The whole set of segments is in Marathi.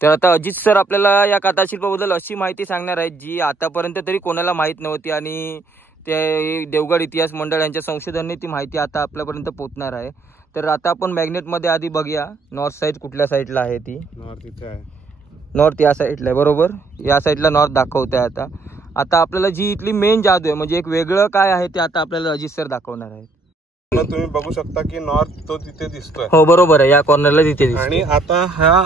तर आता अजित सर आपल्याला या कथाशिल्पाबद्दल अशी माहिती सांगणार आहेत जी आतापर्यंत तरी कोणाला माहीत नव्हती आणि ते देवगड इतिहास मंडळ यांच्या संशोधनाने ती माहिती आता आपल्यापर्यंत पोहोचणार आहे। तर आता आपण मॅग्नेटमध्ये आधी बघूया नॉर्थ साईड कुठल्या साईडला आहे ती। नॉर्थ इथे आहे, नॉर्थ या साईडला आहे बरोबर, या साईडला नॉर्थ दाखवत आहे। आता आपल्याला जी इथली मेन जादू आहे म्हणजे एक वेगळं काय आहे ते आता आपल्याला अजित सर दाखवणार आहेत। तुम्ही बघू शकता की नॉर्थ तो तिथे दिसतोय। हो बरोबर आहे, या कॉर्नरला तिथे दिसतोय। आणि आता हा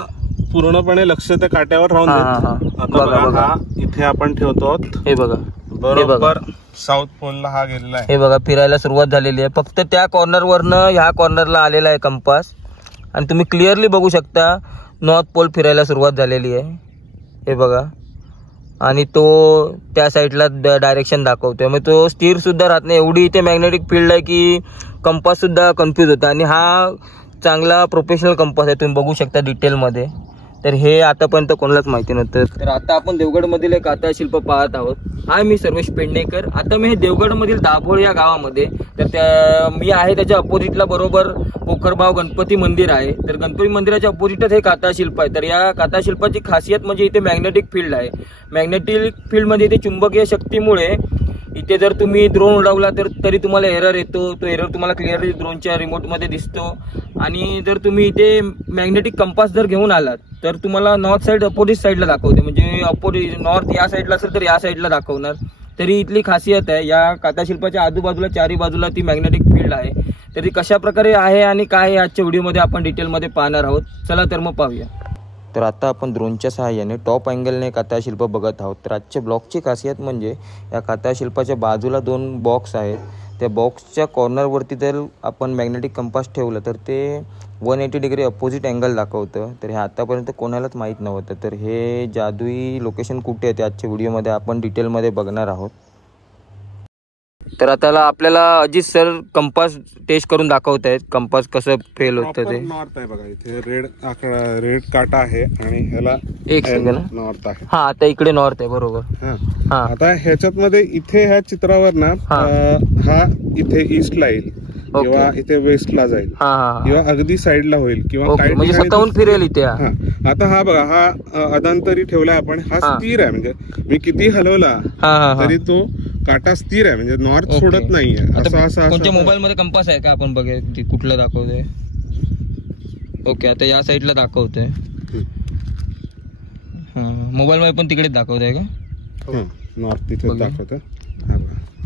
पूर्णपणे लक्ष त्या काट्यावर राहून आता बघा इथे आपण ठेवतो, हे बघा बरोबर साऊथ पोलला हा गेलेला आहे। हे बघा फिरायला सुरुवात झालेली आहे, फक्त त्या कॉर्नर वरनं ह्या कॉर्नरला आलेला आहे कंपास आणि तुम्ही क्लिअरली बघू शकता नॉर्थ पोल फिरायला सुरुवात झालेली आहे। हे बघा आणि तो त्या साईडला डायरेक्शन दाखवतोय, मग तो स्थिर सुद्धा राहत नाही, एवढी इथे मॅग्नेटिक फील्ड आहे की कंपास सुद्धा कन्फ्यूज होता। आणि हा चांगला प्रोफेशनल कंपास आहे, तुम्ही बघू शकता डिटेलमध्ये। तर हे आतापर्यंत कोणालाच माहिती नव्हतं। तर आता आपण देवगडमधील एक कथाशिल्प पाहत आहोत। हाय, मी सर्वेश पेडणेकर। आता मी हे देवगडमधील दाभोळ या गावामध्ये, तर मी आहे त्याच्या अपोजिटला बरोबर पोखरबाव गणपती मंदिर आहे। तर गणपती मंदिराच्या अपोजिटच हे कथाशिल्प आहे। तर या कथाशिल्पाची खासियत म्हणजे इथे मॅग्नेटिक फील्ड आहे। मॅग्नेटिक फील्डमध्ये इथे चुंबकीय शक्तीमुळे इथे जर तुम्ही ड्रोन उडवला तर तरी तुम्हाला एरर येतो, तो एरर तुम्हाला क्लिअरली ड्रोनच्या रिमोटमध्ये दिसतो। आणि जर तुम्ही इथे मॅग्नेटिक कंपास जर घेऊन आलात तर तुम्हाला नॉर्थ साईड अपोजिट साईडला दाखवते, म्हणजे अपोजिट नॉर्थ या साईडला असेल तर या साईडला दाखवणार। तरी इथली खासियत आहे या कथाशिल्पाच्या आजूबाजूला चारी बाजूला ती मॅग्नेटिक फील्ड आहे। तरी कशा प्रकारे आहे आणि काय आहे आजच्या व्हिडिओमध्ये आपण डिटेलमध्ये पाहणार आहोत। चला तर मग पाहूया। तर आता आपण ड्रोनच्या सहाय्याने टॉप अँगलने कथाशिल्प बघत आहोत। तर आजच्या ब्लॉगची खासियत म्हणजे या कथाशिल्पाच्या बाजूला 2 बॉक्स आहेत, त्या बॉक्सच्या कॉर्नरवरती जर आपण मॅग्नेटिक कंपास ठेवलं तर ते 180 डिग्री अपोजिट अँगल दाखवतं। तर हे आतापर्यंत कोणालाच माहीत नव्हतं। तर हे जादुई लोकेशन कुठे आहे ते आजच्या व्हिडिओमध्ये आपण डिटेलमध्ये बघणार आहोत। तर आता आपल्याला अजित सर कंपास टेस्ट करून दाखवत आहेत, कंपास कसं फेल होतं ते। नॉर्थ आहे बघा, इथे रेड काटा आहे आणि ह्याला एक सेकंड नॉर्थ आहे। हा, आता इकडे नॉर्थ आहे बरोबर। हा, आता ह्याच्यात मध्ये इथे ह्या चित्रावर ना हा इथे ईस्टला येईल किंवा इथे वेस्टला जाईल किंवा अगदी साईडला होईल किंवा काही म्हणजे स्वतःहून फिरेल इथे। आता हा बघा, हा अदांतरी ठेवलाय आपण, हा स्थिर आहे, म्हणजे मी किती हलवला तरी तो काटा स्थिर आहे, म्हणजे नॉर्थ सोडत नाहीये। कोणत्या मोबाईल मध्ये कंपास आहे का आपण बघूया कुठला दाखवतोय। ओके, आता या साईडला दाखवतोय, मोबाईल मध्ये पण तिकडेच दाखवतोय का? नॉर्थ तिथे दाखवतोय,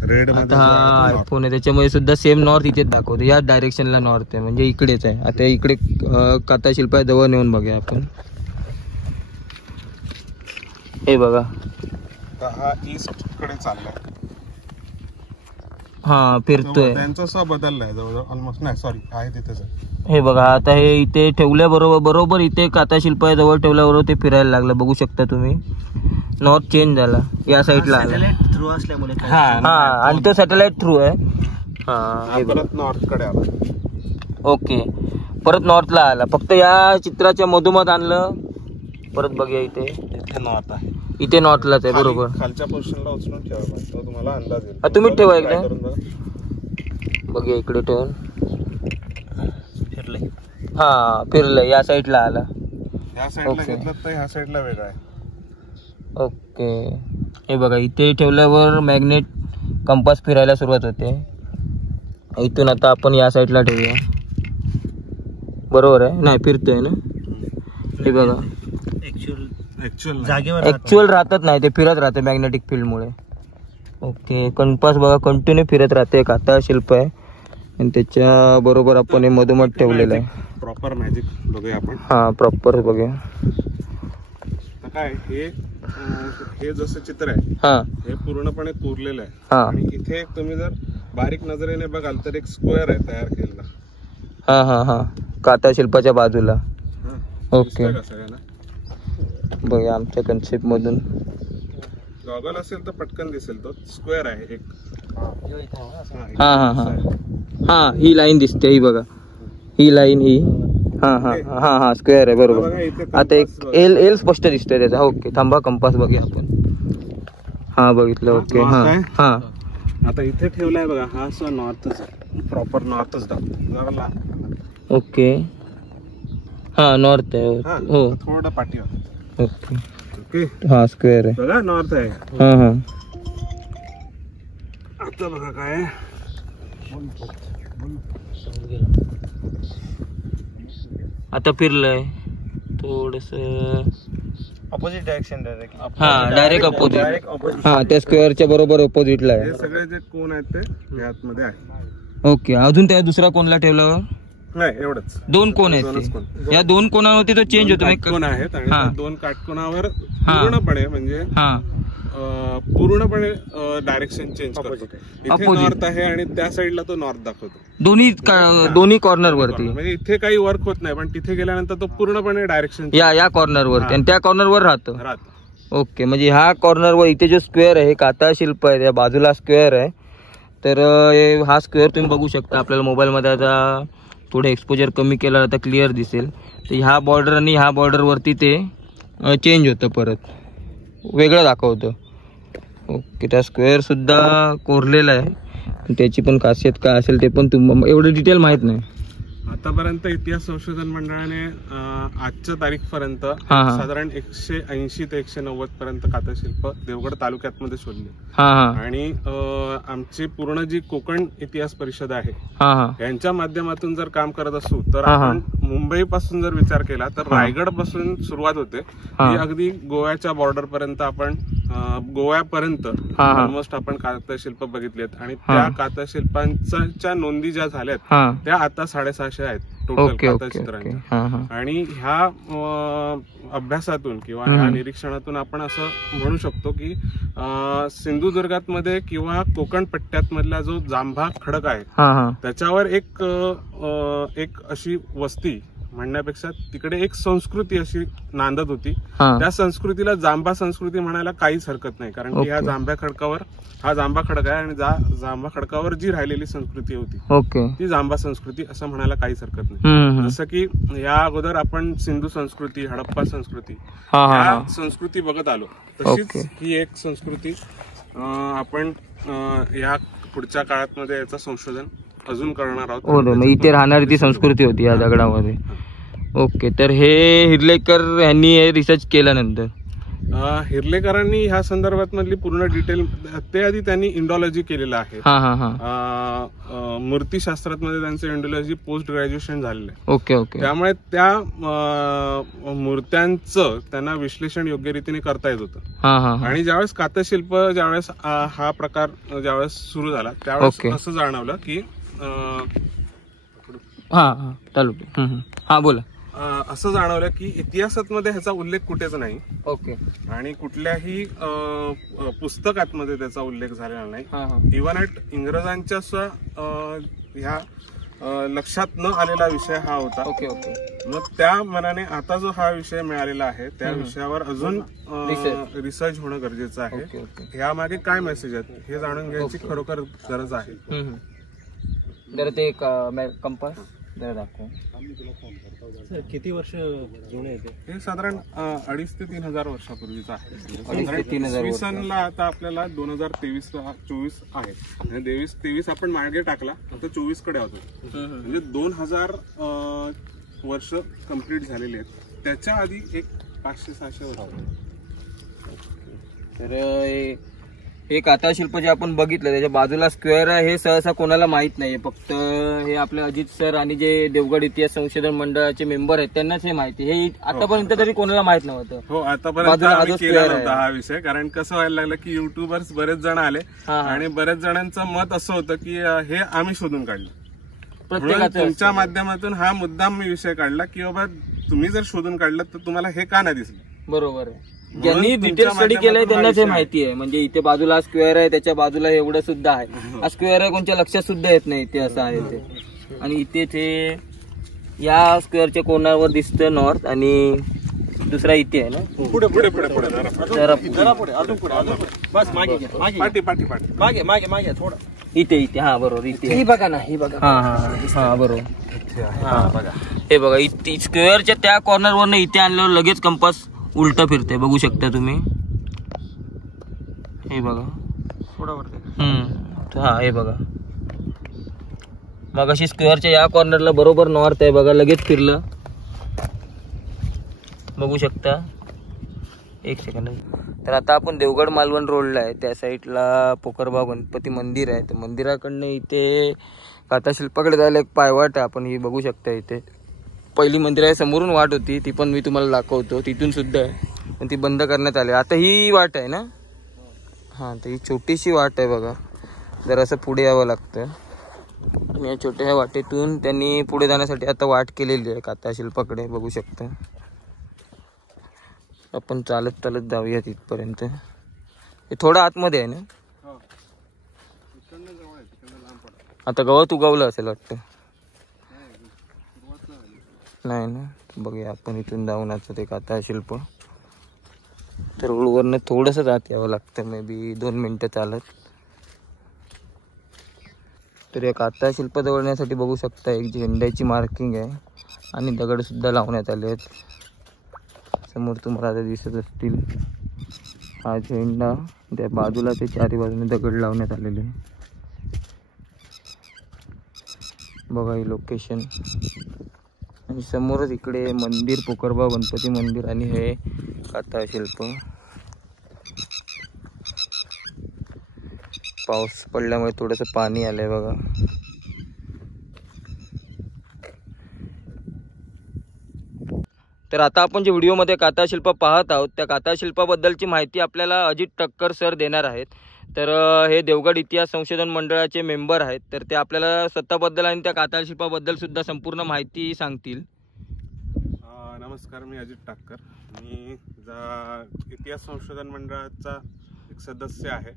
रेड मध्ये आयफोन आहे त्याच्यामुळे सुद्धा सेम नॉर्थ इथेच दाखवतो, या डायरेक्शनला नॉर्थ आहे, म्हणजे इकडेच आहे। आता इकडे कथाशिल्पा जवळ नेऊन बघूया आपण। हे बघा, हा ईस्ट कडे चाललाय, हा फिरतोय, त्यांचा बदललाय जवळजवळ ऑलमोस्ट, नाही सॉरी आहे तिथेच। हे बघा, आता हे इथे ठेवल्याबरोबर इथे कथाशिल्पा जवळ ठेवल्याबरोबर ते फिरायला लागलं, बघू शकता तुम्ही। नॉर्थ चेंज झाला, या साईडला थ्रू असल्यामुळे। हा, आणि तो सॅटेलाइट थ्रू आहे। हा, परत नॉर्थ कडे आला। ओके, परत नॉर्थला आला, फक्त या चित्राच्या मधोमध आणलं। परत बघूया इथे नॉर्थ आहे, इथे नॉर्थलाच आहे बरोबर। खालच्या पोझिशनला उचलून ठेवा, तो तुम्हाला अंदाज येईल। तुम्ही ठेवा एकदा, बघूया इकडे ठेवून। फिरलंय, हा फिरलंय, या साईडला आला, या साईडला घेतलं तर ह्या साईडला वेगळा आहे। ओके, हे बघा इथे ठेवल्यावर मॅग्नेट कंपास फिरायला सुरुवात होते। इथून आता आपण या साईडला ठेवूया, बरोबर आहे, नाही फिरतोय ना। हे बघा, ऍक्च्युअल राहतच नाही, ते फिरत राहते मॅग्नेटिक फील्डमुळे। ओके, कंपास बघा कंटिन्यू फिरत राहते, एक आता शिल्प आहे आणि त्याच्या बरोबर आपण हे मधोमध ठेवलेलं आहे। प्रॉपर मॅजिक बघूया आपण। हा, प्रॉपर बघूया। काय हे जसं चित्र आहे हे पूर्णपणे कोरलेलं आहे आणि इथे तुम्ही जर बारीक नजरेने बघाल तर एक स्क्वेअर आहे तयार केलेला। हा, कथाशिल्पाच्या बाजूला। ओके, बघा आमच्या कन्सेप्ट मधून गॉगल असेल तर पटकन दिसेल, तो स्क्वेअर आहे एक। हा, ही लाईन दिसते, ही बघा, ही लाईन ही। हा, स्क्वेअर आहे बरोबर। आता एक एल स्पष्ट दिसतोय त्याचा। ओके, थांबा, कंपास बघूया आपण। हा, बघितलं। ओके, हा, आता इथे ठेवलाय बघा, हा असं नॉर्थच आहे, प्रॉपर नॉर्थच दाखवतो। ओके, हा नॉर्थ आहे, हो थोडं पाठीवर। ओके ओके हा स्क्वेअर आहे. बघा नॉर्थ आहे. हा हा आता बघा काय आहे. आता फिरलंय थोडस ऑपोजिट डायरेक्शन डायरेक्ट. हा डायरेक्ट अपोजिट. हा त्या स्क्वेअरच्या बरोबर अपोजिटला आहे. हे सगळे जे कोण आहेत ते या आतमध्ये आहे. ओके अजून त्या दुसरा कोणला ठेवला? नाही एवढंच. 2 कोण आहेत दोनच ते. कोण. या 2 कोणावरती तो चेंज होतो. कोण आहेत आणि हा. त्या 2 काटकोनावर पूर्णपणे म्हणजे हा पूर्णपणे डायरेक्शन चेंज करतो. इथे Opposite. नॉर्थ आहे आणि त्या साईडला तो नॉर्थ दाखवतो. दोन्ही कॉर्नर वरती. म्हणजे इथे काही वर्क होत नाही पण तिथे गेल्यानंतर तो पूर्णपणे डायरेक्शन या कॉर्नर वरती आणि त्या कॉर्नर वर राहतं. राहतो. ओके म्हणजे ह्या कॉर्नर वर इथे जो स्क्वेअर आहे काता शिल्प आहे त्या बाजूला स्क्वेअर आहे. तर हा स्क्वेअर तुम्ही बघू शकता. आपल्याला मोबाईल मध्ये आता थोडं एक्सपोजर कमी केलं तर क्लिअर दिसेल. तर ह्या बॉर्डर आणि ह्या बॉर्डर वरती ते चेंज होतं परत वेगळं दाखवतं. ओके त्या स्क्वेअर सुद्धा कोरलेला आहे. त्याची पण खासियत काय असेल ते पण तुम्हाला एवढं डिटेल माहित नाही. आतापर्यंत इतिहास संशोधन मंडळाने आजच्या तारीखपर्यंत साधारण 180 ते 190 पर्यंत कातशिल्प देवगड तालुक्यात मध्ये शोधले. आणि आमची पूर्ण जी कोकण इतिहास परिषद आहे यांच्या माध्यमातून जर काम करत असू तर आपण मुंबई पासून जर विचार केला तर रायगड पासून सुरुवात होते ती अगदी गोव्याच्या बॉर्डर पर्यंत आपण गोव्यापर्यंत ऑलमोस्ट आपण कातशिल्प बघितलेत. आणि त्या कातशिल्पांच्या नोंदी ज्या झाल्यात त्या आता 650 आहेत टोटल कातचित्रांच्या. आणि ह्या अभ्यासातून किंवा ह्या निरीक्षणातून आपण असं म्हणू शकतो की सिंधुदुर्गात मध्ये किंवा कोकण पट्ट्यात मधला जो जांभा खडक आहे त्याच्यावर एक अशी वस्ती म्हणण्यापेक्षा तिकडे एक संस्कृती अशी नांदत होती. त्या संस्कृतीला जांभा संस्कृती म्हणायला काहीच हरकत नाही कारण की ह्या जांभ्या खडकावर हा जांभा खडक आहे आणि जांभा खडकावर जी राहिलेली संस्कृती होती ती जांभा संस्कृती असं म्हणायला काहीच हरकत नाही. जसं की या अगोदर आपण सिंधू संस्कृती हडप्पा संस्कृती या संस्कृती बघत आलो तशीच ही एक संस्कृती आपण या पुढच्या काळात मध्ये याचं संशोधन अजून करणार आहोत. इथे राहणारी ती संस्कृती होती या दगडामध्ये. ओके तर हे हिर्लेकर यांनी हे रिसर्च केल्यानंतर हिर्लेकरांनी ह्या संदर्भात मधली पूर्ण डिटेल ते आधी त्यांनी इंडॉलॉजी केलेलं आहे. मूर्तीशास्त्रात मध्ये त्यांचं इंडॉलॉजी पोस्ट ग्रॅज्युएशन झालेलं आहे. ओके ओके त्यामुळे त्या मूर्त्यांचं त्यांना विश्लेषण योग्य रीतीने करता येत होतं. आणि ज्यावेळेस कातशिल्प ज्यावेळेस हा प्रकार ज्यावेळेस सुरू झाला त्यावेळेस असं जाणवलं की बोला असं जाणवलं की इतिहासात मध्ये ह्याचा उल्लेख कुठेच नाही. ओके आणि कुठल्याही पुस्तकात त्याचा उल्लेख झालेला नाही. इव्हन ॲट इंग्रजांच्या ह्या लक्षात न आलेला विषय हा होता. ओके ओके मग त्या मनाने आता जो हा विषय मिळालेला आहे त्या विषयावर अजून रिसर्च होणं गरजेचं आहे. ह्यामागे काय मेसेज आहेत हे जाणून घ्यायची खरोखर गरज आहे. जर ते कंपास जरा दाखव. किती वर्ष जुने आहे हे? साधारण 2,500 ते 3,000 वर्षापूर्वीच आहे. 2,500 सनला आता आपल्याला 2023-24 आहे. 23 आपण मागे टाकला आता 24 कडे होतो. म्हणजे 2000 वर्ष कंप्लीट झालेले आहेत. त्याच्या आधी एक 500-600 वर्ष. तर हे कातशिल्प जे आपण बघितलं त्याच्या बाजूला स्क्वेअर आहे हे सहसा कोणाला माहित नाहीये. फक्त हे आपले अजित सर आणि जे देवगड इतिहास संशोधन मंडळाचे मेंबर आहेत त्यांनाच हे माहिती. हे आतापर्यंत तरी कोणाला माहित नव्हतं. हो आतापर्यंत केला नव्हता हा विषय. कारण कसं व्हायला लागलं की युट्यूबर्स बरेच जण आले आणि बरेच जणांचं मत असं होतं की हे आम्ही शोधून काढलं. प्रत्येकाचं तुमच्या माध्यमातून हा मुद्दाम मी विषय काढला की बाबा तुम्ही जर शोधून काढलं तर तुम्हाला हे का नाही दिसलं. बरोबर आहे. ज्यांनी डिटेल स्टडी केलंय त्यांनाच हे माहिती आहे. म्हणजे इथे बाजूला स्क्वेअर आहे त्याच्या बाजूला एवढं सुद्धा आहे. हा स्क्वेअर आहे कोणत्या लक्षात सुद्धा येत नाही इथे असं आहे ते. आणि इथे ते या स्क्वेअरच्या कोणावर दिसतं नॉर्थ आणि दुसरा इथे आहे ना. पुढे पुढे पुढे पुढे जरा पुढे अजून पुढे बस मागे पाठी पाठी पाठी मागे मागे मागे थोडं इथे हा बरोबर इथे हे बघा ना. हे बघा हा बरोबर. हे बघा इथे स्क्वेअरच्या त्या कॉर्नरवरनं इथे आणल्यावर लगेच कंपास उलट फिरते बघू शकता तुम्ही. हे बघा हे बघा मग अशी स्क्वेअरच्या या कॉर्नरला बरोबर नॉर्थ आहे बघा लगेच फिरलं बघू शकता. एक सेकंड. तर आता आपण देवगड मालवण रोडला आहे, त्या साईडला पोकरबाव गणपती मंदिर आहे. तर मंदिराकडनं इथे काथाशिल्पाकडे जायला एक पायवाट आहे, आपण ही बघू शकता. इथे पहिली मंदिर आहे, समोरून वाट होती, ती पण मी तुम्हाला दाखवतो. तिथून सुद्धा आहे, पण ती बंद करण्यात आली. आता ही वाट आहे ना? हां, तर ही छोटीशी वाट आहे बघा. जर असं पुढे यावं लागतं आणि या छोट्या वाटेतून त्यांनी पुढे जाण्यासाठी आता वाट केलेली आहे काथाशिल्पाकडे, बघू शकता. आपण चालत चालत जाऊया तिथपर्यंत. हे थोडं आतमध्ये आहे ना? आता गवत उगवलं असेल वाटतं. नाही ना, बघूया आपण इथून जाऊन आता ते काथाशिल्प. तर रोडवरनं थोडंसं आत यावं लागतं, मे बी 2 मिनटं चालत. तर या काथाशिल्प जवळण्यासाठी बघू शकता एक झेंड्याची मार्किंग आहे आणि दगड सुद्धा लावण्यात आले आहेत. समोर तुम्हाला आता दिसत असतील हा झेंडा, त्या बाजूला ते चारी बाजूने दगड लावण्यात आलेले. बघा ही लोकेशन. आणि समोरच इकडे मंदिर, पोकरबाव गणपती मंदिर आणि हे काथाशिल्प. पाऊस पडल्यामुळे थोडंसं पाणी आलंय बघा. तर आता आपण जे व्हिडिओमध्ये काथाशिल्प पाहत आहोत, त्या काथाशिल्पाबद्दलची माहिती आपल्याला अजित ठक्कर सर देणार आहेत. तर हे देवगड इतिहास संशोधन मंडळाचे मेंबर आहेत, तर ते आपल्याला स्वतःबद्दल आणि त्या काथाशिल्पाबद्दल सुद्धा संपूर्ण माहिती सांगतील. नमस्कार, मी अजित ठाकर. मी इतिहास संशोधन मंडळाचा एक सदस्य आहे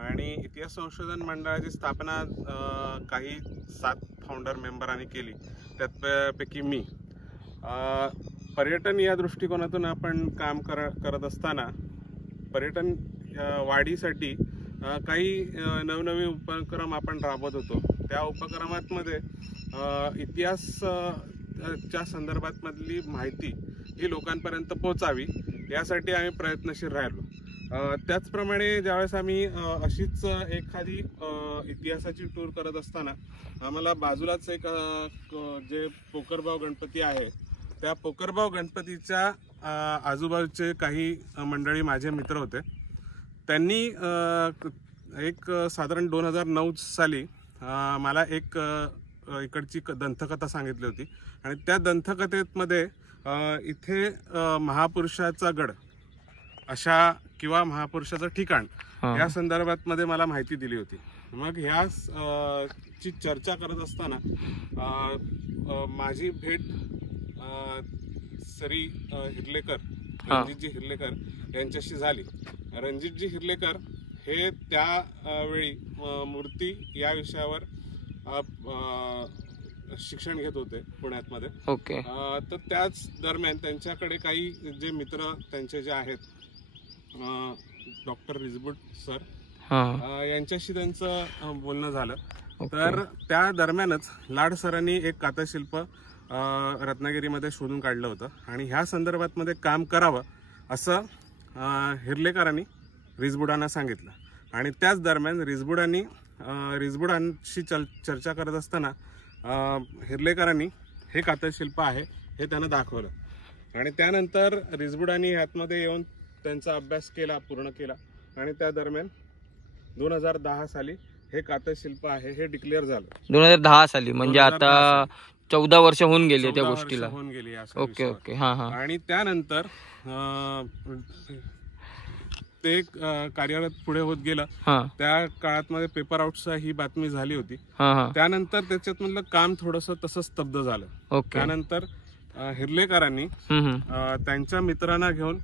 आणि इतिहास संशोधन मंडळाची स्थापना काही 7 फाउंडर मेंबरांनी केली, त्यापैकी मी. पर्यटन या दृष्टिकोनातून आपण काम करत असताना पर्यटन वाढीसाठी काही नवनवीन उपक्रम आपण राबवत होतो. त्या उपक्रमांमध्ये इतिहासाच्या संदर्भात मधली माहिती ही लोकांपर्यंत पोहोचावी यासाठी आम्ही प्रयत्नशील राहिलो. त्याचप्रमाणे ज्यावेळेस आम्ही अशीच एखादी इतिहासाची टूर करत असताना आम्हाला बाजूलाच एक जे पोकरबाव गणपती आहे, त्या पोकरबाव गणपतीच्या आजूबाजूचे काही मंडळी माझे मित्र होते. त्यांनी एक साधारण 2009 साली मला एक इकडची दंतकथा सांगितली होती आणि त्या दंतकथेमध्ये इथे महापुरुषाचा गड अशा किंवा महापुरुषाचं ठिकाण या संदर्भात मध्ये मला माहिती दिली होती. मग ह्या ची चर्चा करत असताना माझी भेट श्री हिर्लेकर, रणजितजी हिर्लेकर यांच्याशी झाली. रणजितजी हिर्लेकर हे त्यावेळी मूर्ती या विषयावर शिक्षण घेत होते पुण्यात मध्ये. ओके. तर त्याच दरम्यान त्यांच्याकडे काही जे मित्र त्यांचे जे आहेत, डॉक्टर रिजबूट सर यांच्याशी त्यांचं बोलणं झालं. तर त्या दरम्यानच लाड सरांनी एक काथाशिल्प रत्नागिरीमध्ये शोधून काढलं होतं आणि ह्या संदर्भात मध्ये काम करावं असं हिर्लेकरांनी रिजबुडांना सांगितलं. आणि त्याच दरम्यान रिजबुडांशी चर्चा करत असताना हिर्लेकरांनी हे काथाशिल्प आहे हे त्यांना दाखवलं आणि त्यानंतर रिजबुडांनी ह्यातमध्ये येऊन त्यांचा अभ्यास केला, पूर्ण केला आणि त्या दरम्यान 2010 साली हे काथाशिल्प आहे हे डिक्लेअर झालं. 2010 साली म्हणजे आता 14 वर्ष होऊन गेली त्या गोष्टीला. होऊन गेली. Okay okay. हां हां. आणि त्यानंतर ते कार्यरत पुढे होत गेलं. त्या काळात मध्ये पेपर आउटचा ही बातमी झाली होती. त्यानंतर त्याच्यात मधलं काम थोडंसं तसं स्तब्ध झालं. त्यानंतर हिर्लेकरांनी त्यांच्या मित्रांना घेऊन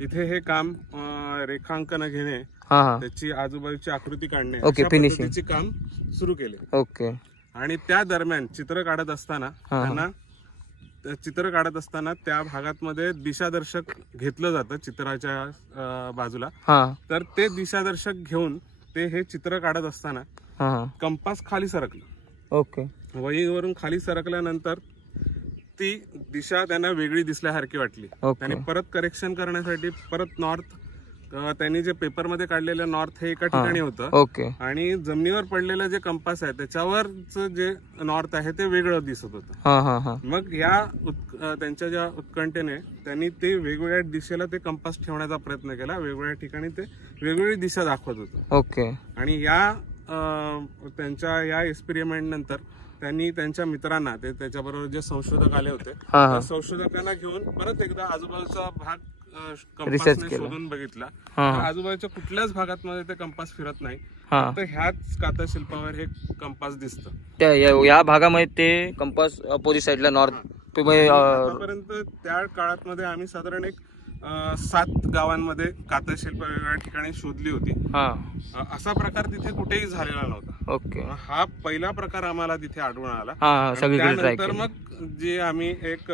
इथे हे काम रेखांकन घेणे, त्याची आजूबाजूची आकृती काढणे अशा पद्धतीचे काम सुरू केले. ओके. आणि त्या दरम्यान चित्र काढत असताना त्या भागात मध्ये दिशादर्शक घेतलं जातं चित्राच्या बाजूला. तर ते दिशादर्शक घेऊन ते हे चित्र काढत असताना कंपास खाली सरकलं. ओके. वहीवरून खाली सरकल्यानंतर ती दिशा त्यांना वेगळी दिसल्यासारखी वाटली. त्यांनी परत करेक्शन करण्यासाठी परत नॉर्थ त्यांनी जे पेपरमध्ये काढलेलं नॉर्थ हे एका ठिकाणी होतं. ओके. आणि जमिनीवर पडलेलं जे कंपास आहे त्याच्यावरच जे नॉर्थ आहे ते वेगळं दिसत होतं. मग या त्यांच्या ज्या उत्कंठेने त्यांनी ते वेगवेगळ्या दिशेला ते कंपास ठेवण्याचा प्रयत्न केला. वेगवेगळ्या ठिकाणी ते वेगवेगळी दिशा दाखवत होतं. ओके. आणि या त्यांच्या या एक्सपेरिमेंट नंतर त्यांनी त्यांच्या मित्रांना, ते त्याच्याबरोबर जे संशोधक आले होते, त्या संशोधकांना घेऊन परत एकदा आजूबाजूचा भाग कंपासने शोधून बघितला. आजूबाजूच्या कुठल्याच भागात मध्ये ते कंपास फिरत नाही, तर ह्याच कातळशिल्पावर हे कंपास दिसतं. या भागामध्ये ते कंपास अपोजिट साइडला नॉर्थ. आतापर्यंत त्या काळात मध्ये आम्ही साधारण एक 7 गावांमध्ये कातळशिल्प वेगवेगळ्या ठिकाणी शोधली होती. असा प्रकार तिथे कुठेही झालेला नव्हता. ओके. हा पहिला प्रकार आम्हाला तिथे आढळून आला. त्यानंतर मग जे आम्ही एक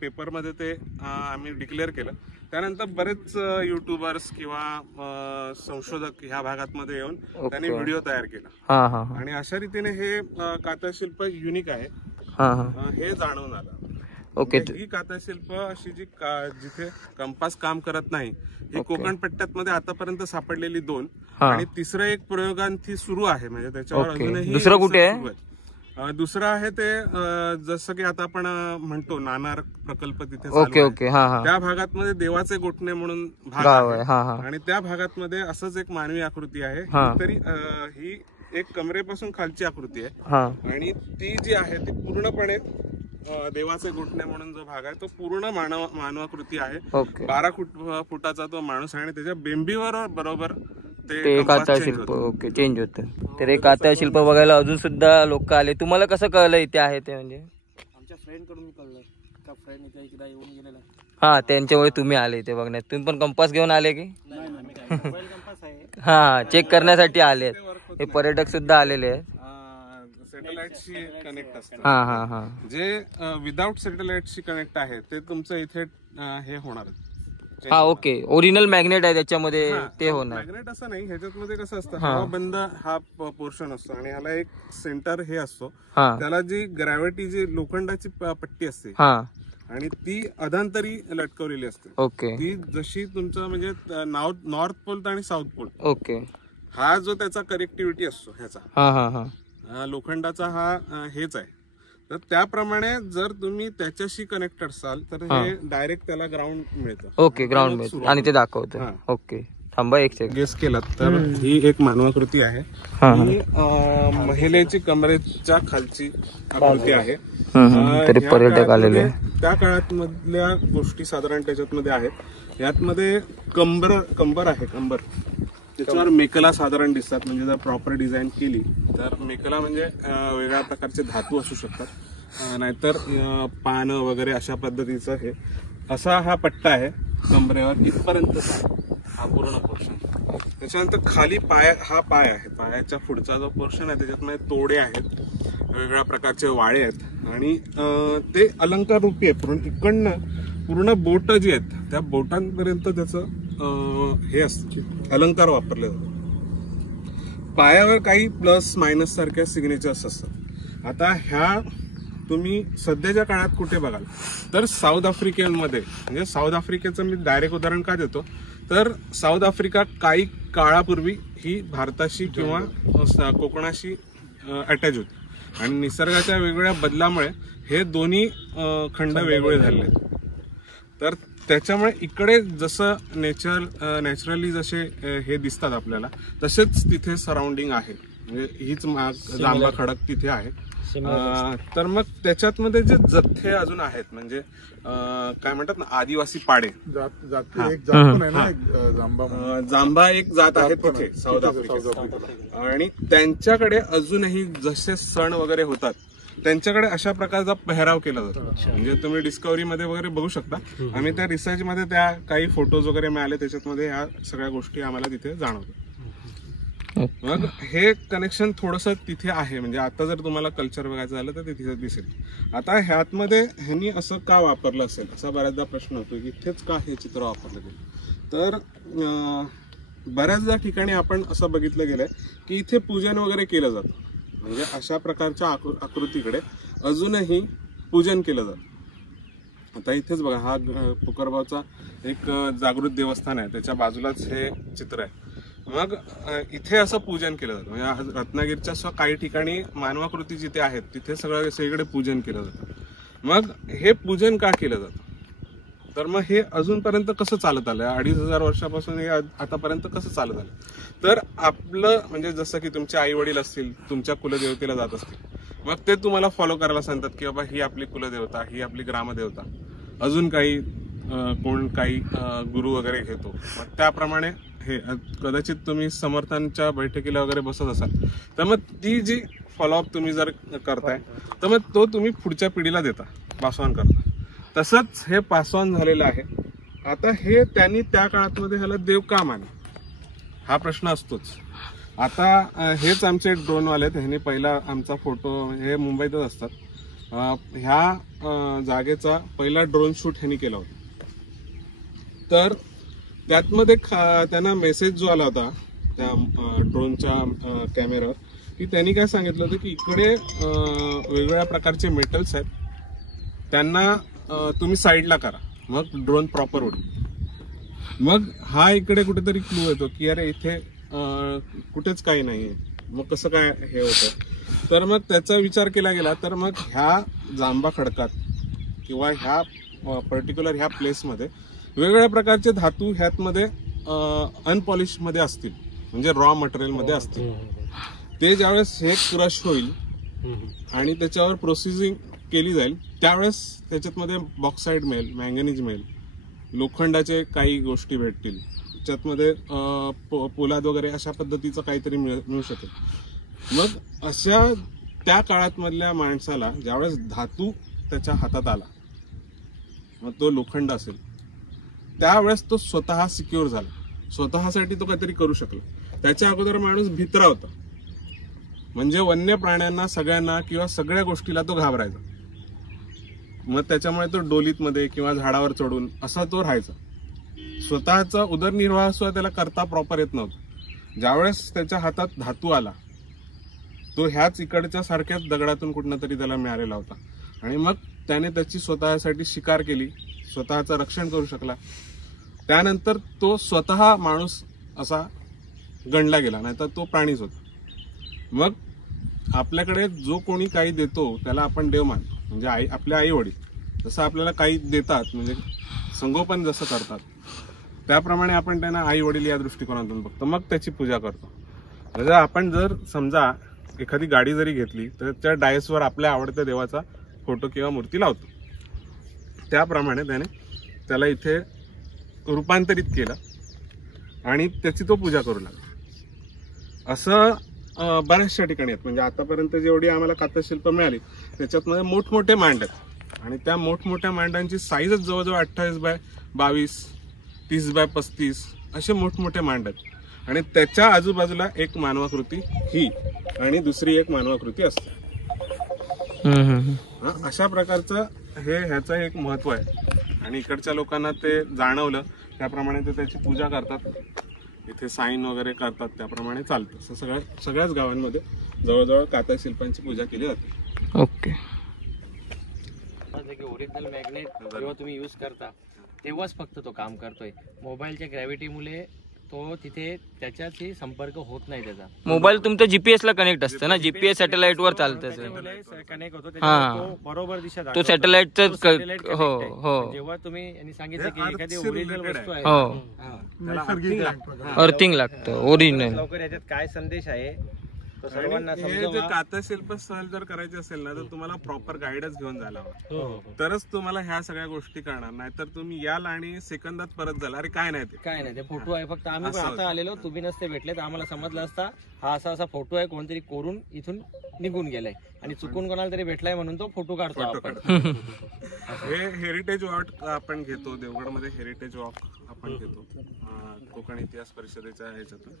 पेपरमध्ये ते आम्ही डिक्लेअर केलं. त्यानंतर बरेच युट्यूबर्स किंवा संशोधक ह्या भागात मध्ये येऊन त्यांनी व्हिडिओ तयार केला. आणि अशा रीतीने हे कातळशिल्प युनिक आहे हे जाणवून आलं. ओके. ही कातळशिल्प अशी जी जिथे कंपास काम करत नाही, ही कोकण पट्ट्यात मध्ये आतापर्यंत सापडलेली 2, आणि तिसरं एक प्रयोगांती सुरू आहे. म्हणजे त्याच्यावर अजूनही दुसरं कुठे आहे? दुसरं आहे ते जसं की आता आपण म्हणतो नाणार प्रकल्प तिथे. ओके. ओके. त्या भागात मध्ये देवाचे गोठणे म्हणून भाग आहे. आणि त्या भागात मध्ये असंच एक मानवी आकृती आहे. तरी ही एक कमरेपासून खालची आकृती आहे. आणि ती जी आहे ती पूर्णपणे देवाचे गोठणे म्हणून जो भाग आहे तो पूर्ण मानवाकृती आहे. 12 फुटाचा तो माणूस आहे आणि त्याच्या बेंबीवर बरोबर ते कातळशिल्प ओके चेंज होतं. तर हे कातळशिल्प बघायला अजून सुद्धा लोक आले. तुम्हाला कसं कळलं इथे आहे ते? म्हणजे आमच्या फ्रेंड कडून कळलं का फ्रेंड इथे एकदा येऊन गेलेला. त्यांच्यामुळे तुम्ही आले इथे बघण्यात. तुम्ही पण कंपास घेऊन आले की? मोबाईल कंपास आहे. चेक करण्यासाठी आले. हे पर्यटक सुद्धा आलेले आहेत. सॅटेलाइटशी कनेक्ट असतं. जे विदाउट सॅटेलाइटशी कनेक्ट आहे ते तुमचं इथे हे होणार. ओके. ओरिजिनल मॅग्नेट आहे त्याच्यामध्ये ते होणार. मॅग्नेट असं नाही, ह्याच्यामध्ये कसं असतं, हवा बंद हा पोर्शन असतो आणि ह्याला एक सेंटर हे असतो. त्याला जी ग्रॅव्हिटी जी लोखंडाची पट्टी असते आणि ती अधांतरी लटकवलेली असते. ओके. ती जशी तुमचं म्हणजे नॉर्थ पोल आणि साऊथ पोल. ओके. हा जो त्याचा कनेक्टिव्हिटी असतो ह्याचा लोखंडाचा हा हेच आहे. तर त्याप्रमाणे जर तुम्ही त्याच्याशी कनेक्ट असाल तर हे डायरेक्ट त्याला ग्राउंड मिळतं. ओके. ग्राउंड मिळतं आणि ते दाखवतं. ओके. थांबा एक सेकंड. गेस केलात तर ही एक मानवाकृती आहे. ही महिलेची कमरेच्या खालची आकृती आहे. तरी पर्यटक आलेले. त्या काळात मधल्या गोष्टी साधारण त्याच्यात आहेत. यातमध्ये कंबर आहे. कंबर त्याच्यावर मेकला साधारण दिसतात. म्हणजे जर प्रॉपर डिझाईन केली तर मेकला म्हणजे वेगळ्या प्रकारचे धातू असू शकतात, नाहीतर पानं वगैरे अशा पद्धतीचं हे असा हा पट्टा आहे कमरेवर इथपर्यंत हा पूर्ण पोर्शन. त्याच्यानंतर खाली हा पाय आहे. पायाच्या पुढचा जो पोर्शन आहे त्याच्यात तोडे आहेत, वेगवेगळ्या प्रकारचे वाळे आहेत आणि ते अलंकार रूपी आहे. इकडनं पूर्ण बोट जी आहेत त्या बोटांपर्यंत त्याचं हे असतं, अलंकार वापरले जातात. पायावर काही प्लस मायनस सारख्या सिग्नेचर्स असतात. आता ह्या तुम्ही सध्याच्या काळात कुठे बघाल तर साऊथ आफ्रिकेमध्ये, म्हणजे साऊथ आफ्रिकेचं मी डायरेक्ट उदाहरण का देतो तर साऊथ आफ्रिका काही काळापूर्वी ही भारताशी किंवा कोकणाशी अटॅच होती आणि निसर्गाच्या वेगवेगळ्या बदलामुळे हे दोन्ही खंड वेगवेगळे झाले. तर त्याच्यामुळे इकडे जसं नॅचरली जसे हे दिसतात आपल्याला तसेच तिथे सराउंडिंग आहे. म्हणजे हीच जांभा खडक तिथे आहे. तर मग त्याच्यात मध्ये जे जथ्थे अजून आहेत, म्हणजे काय म्हणतात ना, आदिवासी पाडे, जांभा एक जात आहे तिथे साऊथ आफ्रिकेत. आणि त्यांच्याकडे अजूनही जसे सण वगैरे होतात त्यांच्याकडे अशा प्रकारचा पेहराव केला जातो. म्हणजे तुम्ही डिस्कवरी मध्ये वगैरे बघू शकता. आम्ही त्या रिसर्च मध्ये त्या काही फोटोज वगैरे मिळाले, त्याच्यामध्ये ह्या सगळ्या गोष्टी आम्हाला तिथे जाणवतात. मग हे कनेक्शन थोडस तिथे आहे. म्हणजे आता जर तुम्हाला कल्चर बघायचं झालं तर ते तिथे दिसेल. आता ह्यातमध्ये ह्यांनी असं का वापरलं असेल असा बऱ्याचदा प्रश्न होतो की इथेच का हे चित्र वापरलं गेलं. तर बऱ्याचदा ठिकाणी आपण असं बघितलं गेलंय की इथे पूजन वगैरे केलं जातं. म्हणजे अशा प्रकारच्या आकृतीकडे अजूनही पूजन केलं जातं. आता इथेच बघा, हा पुकरबावचा एक जागृत देवस्थान आहे, त्याच्या बाजूलाच हे चित्र आहे. मग इथे असं पूजन केलं जातं. म्हणजे रत्नागिरीच्या काही ठिकाणी मानवाकृती जिथे आहेत तिथे सगळीकडे पूजन केलं जातं. मग हे पूजन का केलं जातं, तर मग हे अजूनपर्यंत कसं चालत आलं, 2500 वर्षापासून हे आतापर्यंत कसं चालत आलं, तर आपलं म्हणजे जसं की तुमचे आई वडील असतील, तुमच्या कुलदेवतेला जात असतील, मग ते तुम्हाला फॉलो करायला सांगतात की बाबा ही आपली कुलदेवता, ही आपली ग्रामदेवता, अजून काही कोण काही गुरु वगैरे घेतो. मग त्याप्रमाणे हे कदाचित तुम्ही समर्थांच्या बैठकीला वगैरे बसत असाल, तर मग ती जी फॉलोअप तुम्ही जर करताय तर मग तो तुम्ही पुढच्या पिढीला देता, पासऑन करता. तसंच हे पासऑन झालेलं आहे. आता हे त्यांनी त्या काळामध्ये ह्याला देव का मानले हा प्रश्न असतोच. आता हेच आमचे ड्रोनवाले आहेत, ह्यांनी पहिला आमचा फोटो, हे मुंबईतच असतात, ह्या जागेचा पहिला ड्रोन शूट ह्यांनी केला होता. तर त्यातमध्ये त्यांना मेसेज जो आला होता त्या ड्रोनच्या कॅमेऱ्यावर, की त्यांनी काय सांगितलं होतं की इकडे वेगवेगळ्या प्रकारचे मेटल्स आहेत, त्यांना तुम्ही साईडला करा, मग ड्रोन प्रॉपर उडेल. मग हा इकडे कुठेतरी क्लू येतो की अरे इथे कुठेच काही नाहीये, मग कसं काय हे होतं. तर मग त्याचा विचार केला गेला, तर मग ह्या जांबा खडकात किंवा ह्या पर्टिक्युलर ह्या प्लेसमध्ये वेगवेगळ्या प्रकारचे धातू ह्यातमध्ये अनपॉलिश मध्ये असतील, म्हणजे रॉ मटेरियल मध्ये असतील. ते ज्यावेळेस हे क्रश होईल आणि त्याच्यावर प्रोसेसिंग केली जाईल, त्यावेळेस त्याच्यातमध्ये बॉक्साईड मिळेल, मँगनीज मिळेल, लोखंडाचे काही गोष्टी भेटतील, त्याच्यातमध्ये पोलाद वगैरे अशा पद्धतीचं काहीतरी मिळू शकेल. मग अशा त्या काळात मधल्या माणसाला ज्यावेळेस धातू त्याच्या हातात आला, मग तो लोखंड असेल, त्यावेळेस तो स्वतः सिक्युअर झाला, स्वतःसाठी तो काहीतरी करू शकला. त्याच्या अगोदर माणूस भित्रा होता, म्हणजे वन्य प्राण्यांना, सगळ्यांना किंवा सगळ्या गोष्टीला तो घाबरायचा. मग त्याच्यामुळे तो डोलीतमध्ये किंवा झाडावर चढून असा तो राहायचा. स्वतःचा उदरनिर्वाह सुद्धा त्याला करता प्रॉपर येत नव्हतं. ज्यावेळेस त्याच्या हातात धातू आला, तो ह्याच इकडच्या सारख्याच दगडातून कुठनं तरी त्याला मिळालेला होता, आणि मग त्याने त्याची स्वतःसाठी शिकार केली, स्वतःचं रक्षण करू शकला. त्यानंतर तो स्वतः माणूस असा गणला गेला, नाहीतर तो प्राणीच होता. मग आपल्याकडे जो कोणी काही देतो त्याला आपण देव मानतो. म्हणजे आपल्या आई वडील जसं आपल्याला काही देतात, म्हणजे संगोपन जसं करतात, त्याप्रमाणे आपण त्यांना आई वडील या दृष्टिकोनातून बघतो, मग त्याची पूजा करतो. म्हणजे आपण जर समजा एखादी गाडी जरी घेतली तर त्या डायसवर आपल्या आवडत्या देवाचा फोटो किंवा मूर्ती लावतो, त्याप्रमाणे त्याला इथे रूपांतरित केलं आणि त्याची तो पूजा करू लागला. असं बऱ्याचशा ठिकाणी आहेत. म्हणजे आतापर्यंत जेवढी आम्हाला कातशिल्प मिळाली त्याच्यातमध्ये मोठमोठे मांड आहेत, आणि त्या मोठमोठ्या मांडांची साईजच जवळजवळ 28x22, 30x35 असे मोठमोठे मांड आहेत. आणि त्याच्या आजूबाजूला एक मानवाकृती ही आणि दुसरी एक मानवाकृती असते. अशा प्रकारचं ह्याचं एक महत्व आहे, आणि इकडच्या लोकांना ते जाणवलं, त्याप्रमाणे ते त्याची पूजा करतात, इथे साईन वगैरे करतात, त्याप्रमाणे चालतं. सगळ्याच गावांमध्ये जवळजवळ काता शिल्पांची पूजा केली जाते. ओके. ओरिजिनल मॅग्नेट जेव्हा तुम्ही यूज करता तेव्हाच फक्त तो काम करतोय. मोबाईलच्या ग्रॅव्हिटीमुळे तो तिथे त्याच्याशी संपर्क होत नाही. त्याचा मोबाईल तुमच्या जीपीएस ला कनेक्ट असतं ना, जीपीएस सॅटेलाइट वर चालतं, कनेक्ट होतो, हा, बरोबर दिशा तो सॅटेलाइटच. हो हो. जेव्हा तुम्ही यांनी सांगितलं की एखादी ओरिजिनल वस्तू आहे, अर्थिंग लागतं ओरिजिनल. लवकर याच्यात काय संदेश आहे तो सर्वांना हे जे कातशिल्प सहल जर करायचे असेल ना, तर तुम्हाला प्रॉपर गाईडच घेऊन जायला हवं, तरच तुम्हाला ह्या सगळ्या गोष्टी करणार. नाहीतर तुम्ही याल आणि सेकंदात परत झाला, अरे काय नाही ते फोटो आहे फक्त. आम्ही पण आता आलेलो, तुम्ही नसते भेटले तर आम्हाला समजलं असता हा असा फोटो आहे, कोणतरी कोरून इथून निघून गेलाय आणि चुकून कोणाला तरी भेटलाय म्हणून तो फोटो काढतो आपण. हे हेरिटेज वॉक आपण घेतो, देवगडमध्ये हेरिटेज वॉक आपण घेतो कोकण इतिहास परिषदेच्या ह्याच्यातून.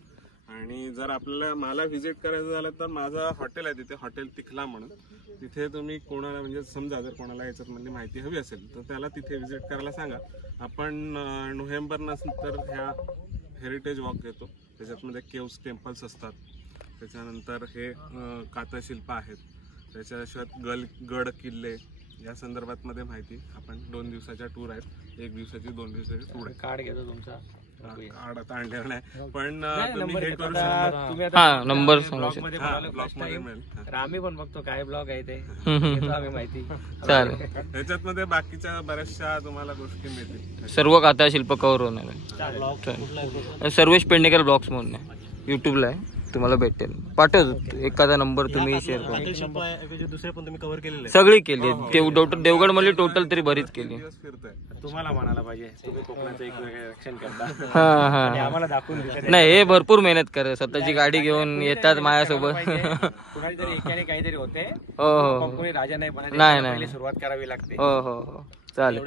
आणि जर आपल्याला मला व्हिजिट करायचं झालं तर माझं हॉटेल आहे तिथे, हॉटेल तिखला म्हणून. तिथे तुम्ही कोणाला म्हणजे समजा जर कोणाला याच्यात मधली माहिती हवी असेल तर त्याला तिथे व्हिजिट करायला सांगा. आपण नोव्हेंबर नंतर ह्या हेरिटेज वॉक घेतो, त्याच्यातमध्ये केव्स टेम्पल्स असतात, त्याच्यानंतर हे कातशिल्प आहेत, त्याच्याशिवाय गड किल्ले, या संदर्भात मध्ये माहिती. आपण 2 दिवसाच्या टूर आहेत, 1 दिवसाची 2 दिवसाची टूर आहे. कार्ड घेतो तुमचा, कार्ड आता आणलेलं नाही, पण तुम्ही नंबर हे घेतो. करू आता शकता. तुम्ही आता हा, नंबर सांगू ब्लॉग शकता. मध्ये हा, बनवलं ब्लॉग first मध्ये time. मिळेल. हा. तर आम्ही पण बघतो काय ब्लॉग आहे ते, हम्म. घेतो आम्ही माहिती. चालेल. त्याच्यात मध्ये बाकीच्या बऱ्याचशा तुम्हाला गोष्टी मिळतील. सर्व काता शिल्प कव्हर होणार आहे. चालेल. सर्वेश पेडणेकर ब्लॉग्स म्हणून आहे, युट्यूबला आहे, तुम्हाला भेटेल. पाठवतो एखादा नंबर, तुम्ही शेअर करा. दुसरे पण तुम्ही कव्हर केलेले सगळी केली देवगड मध्ये टोटल तरी बरीच केली. दिवस फिरतोय. तुम्हाला म्हणायला पाहिजे, तुम्ही कोकणाचं एक वेगळं रक्षण करता हा आणि हा. आम्हाला दाखवून देता. नाही, हे भरपूर मेहनत करे, स्वतःची गाडी घेऊन येतात माझ्यासोबत. कुणाला तरी एकाने काहीतरी होते, हो हो पण कोणी राजा नाही बनायचे. नाही, नाही. पहिली सुरुवात करावी लागते. हो हो हो. चालेल.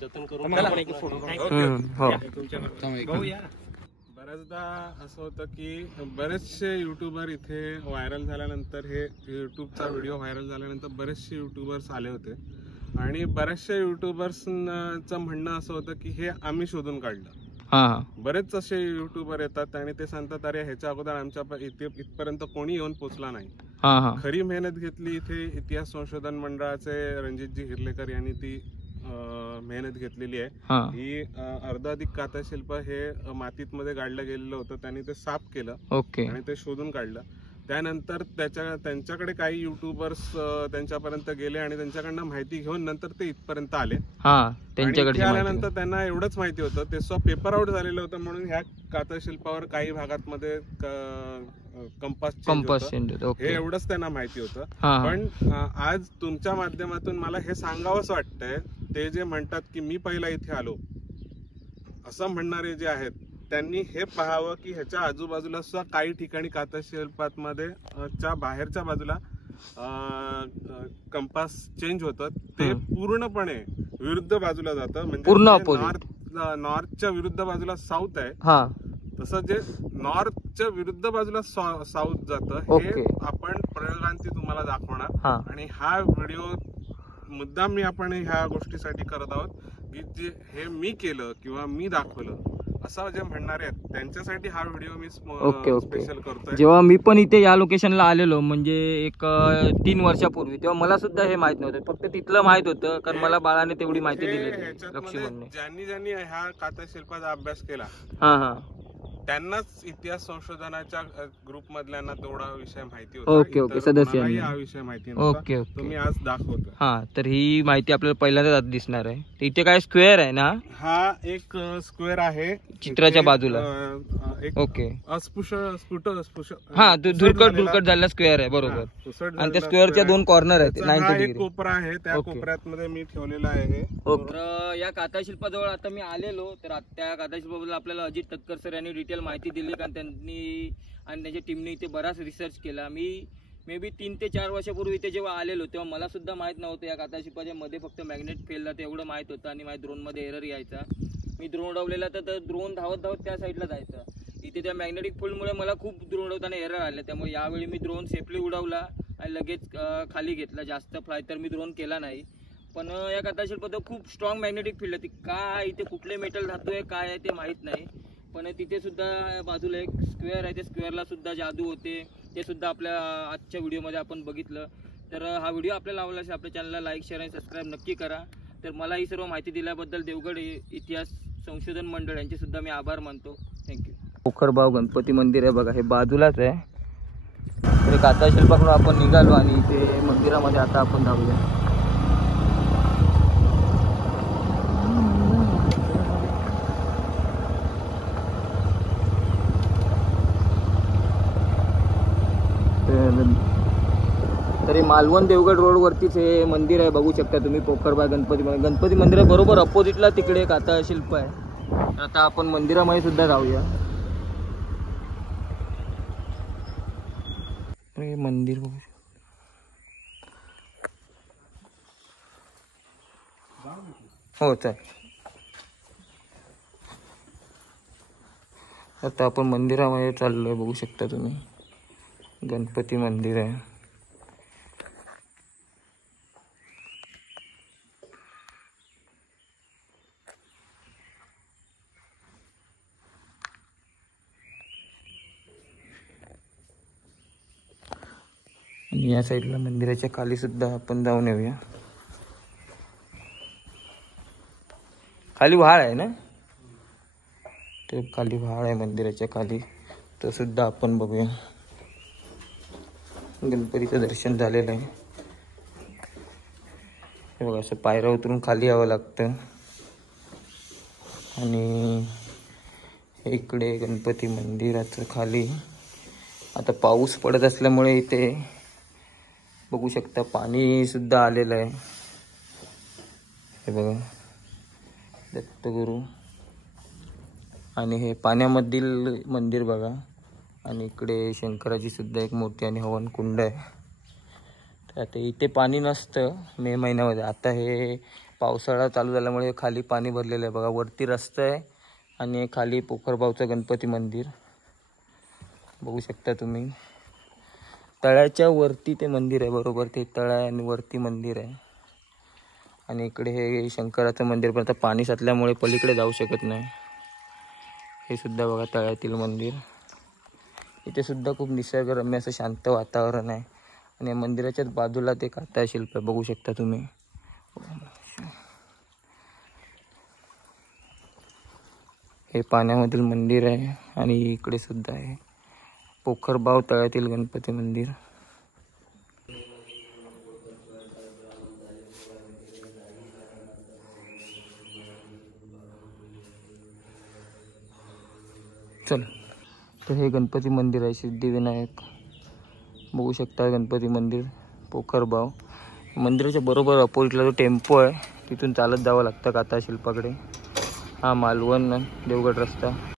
जतन करून चला, एक फोटो काढू. हो. बघूया. बऱ्याचदा असं होतं की बरेचसे युट्यूबर इथे व्हायरल झाल्यानंतर, हे युट्यूबचा व्हिडिओ व्हायरल झाल्यानंतर बरेचसे युट्यूबर्स आले होते आणि बऱ्याचशा युट्यूबर्सचं म्हणणं असं होतं की हे आम्ही शोधून काढलं. हा. बरेच असे युट्यूबर येतात आणि ते सांगतात, अरे ह्याच्या अगोदर आमच्या इथपर्यंत कोणी येऊन पोहोचला नाही. हा हा. खरी मेहनत घेतली इथे इतिहास संशोधन मंडळाचे रणजितजी हिरलेकर यांनी ती मेहनत घेतलेली आहे. हा. ही अर्धाधिक कातशिल्प हे मातीत मध्ये गाडलं गेलेलं होतं, त्यांनी ते साफ केलं ओके. आणि ते शोधून काढलं. त्यानंतर त्यांच्याकडे काही युट्यूबर्स त्यांच्यापर्यंत गेले आणि त्यांच्याकडनं माहिती घेऊन नंतर ते इथपर्यंत आले. हा, आणि त्यांच्याकडे इथे आल्यानंतर त्यांना एवढंच माहिती होतं, ते पेपर आउट झालेलं होतं म्हणून ह्या कातशिल्पावर काही भागात मध्ये कंपास चेंज. हे ओके. एवढंच त्यांना माहिती होतं. हा. पण आज तुमच्या माध्यमातून मला हे सांगावंच वाटतंय, ते जे म्हणतात की मी पहिला इथे आलो असं म्हणणारे जे आहेत, त्यांनी हे पाहावं की ह्याच्या आजूबाजूला सुद्धा काही ठिकाणी कातशिल्पात मध्ये च्या बाहेरच्या बाजूला कंपास चेंज होतं. ते पूर्णपणे विरुद्ध बाजूला जातं, म्हणजे पूर्ण opposite. नॉर्थच्या विरुद्ध बाजूला साऊथ आहे, हा. तसं जे नॉर्थच्या विरुद्ध बाजूला साऊथ जातं. हे ओके. आपण प्रयोगांती तुम्हाला दाखवणार. हा. आणि हा व्हिडिओ मुद्दाम आपण ह्या गोष्टीसाठी करत आहोत की जे हे मी केलं किंवा मी दाखवलं असं जे म्हणणारे आहेत त्यांच्यासाठी हा व्हिडिओ मी ओके. स्पेशल करतोय. जेव्हा मी पण इथे या लोकेशनला आलेलो, म्हणजे एक 3 वर्षापूर्वी, तेव्हा मला सुद्धा हे माहित नव्हतं. फक्त तिथलं माहित होतं, कारण मला बाळाने तेवढी माहिती दिली लक्ष्मणने. ज्यांनी ह्या कातशिल्पाचा अभ्यास केला, हा हा. त्यांनाच इतिहास संशोधनाच्या ग्रुप मधल्यांना तेवढा विषय माहिती ओके, ओके. सदस्यांनी. हा विषय माहिती नव्हता. Okay okay. तुम्ही आज दाखवतो. हा, तर ही माहिती आपल्याला पहिल्यांदाच दिसणार आहे. तर इथे काय स्क्वेअर आहे ना? हा एक स्क्वेअर आहे चित्राच्या बाजूला. एक ओके. अस्पृश्य हा, धुरकट झालेला स्क्वेअर आहे, बरोबर. आणि त्या स्क्वेअरच्या 2 कॉर्नर आहेत, 90 एक डिग्री. कोपरा आहे, त्या ओके. कोपऱ्यात मध्ये मी ठेवलेला आहे हे. तर या काताशिल्पाजवळ आता मी आलेलो, तर त्या काताशिल्पाबद्दल आपल्याला अजित तटकर सर यांनी डिटेल माहिती दिली, कारण त्यांनी आणि त्यांच्या टीमने इथे बराच रिसर्च केला. मी मे बी 3 ते 4 वर्षापूर्वी इथे जेव्हा आलेलो तेव्हा मला सुद्धा माहित नव्हतं या काताशिल्पाच्या मध्ये फक्त मॅग्नेट फेलला ते एवढं माहित होतं, आणि माझ्या ड्रोनमध्ये एरर यायचा. मी ड्रोन उडवलेला तर ड्रोन धावत त्या साईडला जायचा. इथे त्या मॅग्नेटिक फील्डमुळे मला खूप ड्रोन उडवताना एरर आले, त्यामुळे यावेळी मी ड्रोन सेफली उडवला आणि लगेच खाली घेतला. जास्त फ्लाय तर मी ड्रोन केला नाही. पण या काताशिल्पात खूप स्ट्रॉंग मॅग्नेटिक फील्ड आहे. ती काय इथे कुठले मेटल धातू आहे काय आहे ते माहित नाही, पण तिथे सुद्धा बाजूला एक स्क्वेअर आहे, त्या स्क्वेअरला सुद्धा जादू होते, ते सुद्धा आपल्या आजच्या व्हिडिओमध्ये आपण बघितलं. तर हा व्हिडिओ आपल्याला आवडला असेल, आपल्या चॅनलला लाईक, शेअर आणि सबस्क्राईब नक्की करा. तर मला ही सर्व माहिती दिल्याबद्दल देवगड इतिहास संशोधन मंडळ यांचे सुद्धा मी आभार मानतो. थँक्यू. पोखरबाव गणपती मंदिर आहे बघा, हे बाजूलाच आहे. तर काताशिल्पाकडून आपण निघालो आणि इथे मंदिरामध्ये आता आपण जाऊया. तरी मालवण देवगड रोडवरतीच हे मंदिर आहे, बघू शकता तुम्ही. पोखरबाग गणपती मंदिर बरोबर अपोजिटला तिकडे काताशिल्प आहे. आता आपण मंदिरामध्ये सुद्धा जाऊया. हे मंदिर बघू हो चालेल. आता आपण मंदिरामध्ये चाललोय, बघू शकता तुम्ही. गणपती मंदिर आहे. आणि या साईडला मंदिराच्या खाली सुद्धा आपण जाऊन येऊया. खाली व्हाळ आहे ना, ते खाली व्हाळ आहे मंदिराच्या खाली, तो सुद्धा आपण बघूया. गणपतीचं दर्शन झालेलं आहे. हे बघा असं पायऱ्या उतरून खाली यावं लागतं. आणि इकडे गणपती मंदिराचं खाली आता पाऊस पडत असल्यामुळे इथे बघू शकता पाणी सुद्धा आलेलं आहे. हे बघा दत्तगुरू, आणि हे पाण्यामधील मंदिर बघा. आणि इकडे शंकराची सुद्धा एक मोठी आणि हवन कुंड आहे. तर आता इथे पाणी नसतं मे महिन्यामध्ये. आता हे पावसाळा चालू झाल्यामुळे खाली पाणी भरलेलं आहे बघा. वरती रस्ता आहे आणि खाली पोखरबावचं गणपती मंदिर बघू शकता तुम्ही. तळ्याच्या वरती ते मंदिर आहे बरोबर, ते तळा आहे आणि वरती मंदिर आहे. आणि इकडे हे शंकराचं मंदिर, पण आता पाणी साचल्यामुळे पलीकडे जाऊ शकत नाही. हे सुद्धा बघा तळ्यातील मंदिर. इथे सुद्धा खूप निसर्गरम्य असं शांत वातावरण आहे. आणि या मंदिराच्याच बाजूला ते काता शिल्प बघू शकता तुम्ही. हे पाण्यामधील मंदिर आहे. आणि इकडे सुद्धा आहे पोखरबाव तळ्यातील गणपती मंदिर. चल, तर हे गणपती मंदिर आहे सिद्धिविनायक, बघू शकता गणपती मंदिर पोखरबाव. मंदिराच्या बरोबर अपोजिटला जो टेम्पो आहे तिथून चालत जावं लागतं काता शिल्पाकडे. हा मालवण देवगड रस्ता.